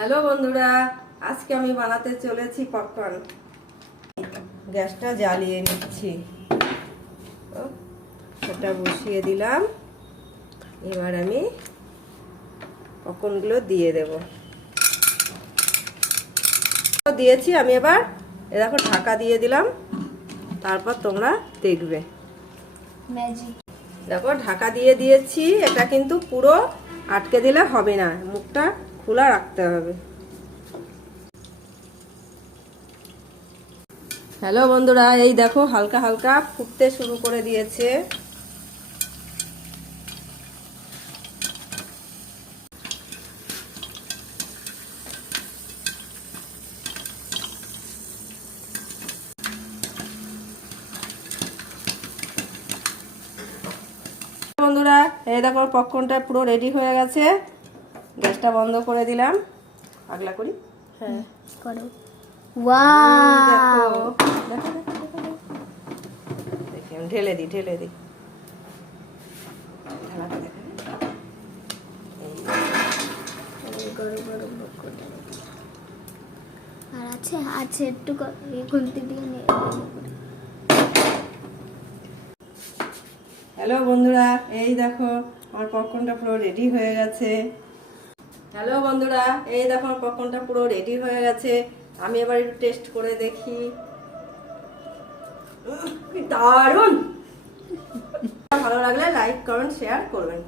Hello বন্ধুরা, আজকে আমি বানাতে চলেছি পপকর্ন। গ্যাসটা জ্বালিয়ে নিচ্ছি, সেটা বসিয়ে দিলাম। এবার আমি পপকর্নগুলো দিয়ে দেব। দিয়েছি আমি, এবার দেখো ঢাকা দিয়ে দিলাম, তারপর তোমরা দেখবে। দেখো ঢাকা দিয়ে দিয়েছি, এটা কিন্তু পুরো আটকে দিলে হবে না, মুখটা খোলা রাখতে হবে। হ্যালো বন্ধুরা, এই দেখো হালকা হালকা ফুটতে শুরু করে দিয়েছে। বন্ধুরা, এই দেখো পপকর্নটা পুরো রেডি হয়ে গেছে। গ্যাসটা বন্ধ করে দিলাম। আগলা করি, হ্যাঁ করো। ওয়াও, দেখো দেখি আমি ঢেলে দিই ঢালাটা দেখো। গরম গরম পপকর্ন। আর আছে একটু খুন্তি দিয়ে নিয়ে। হ্যালো বন্ধুরা, এই দেখো আমার পপকর্নটা পুরো রেডি হয়ে গেছে। হ্যালো বন্ধুরা, এই দেখো আমার পপকর্নটা পুরো রেডি হয়ে গেছে। আমি এবার একটু টেস্ট করে দেখি। দারুণ! ভালো লাগলে লাইক কমেন্ট শেয়ার করবেন।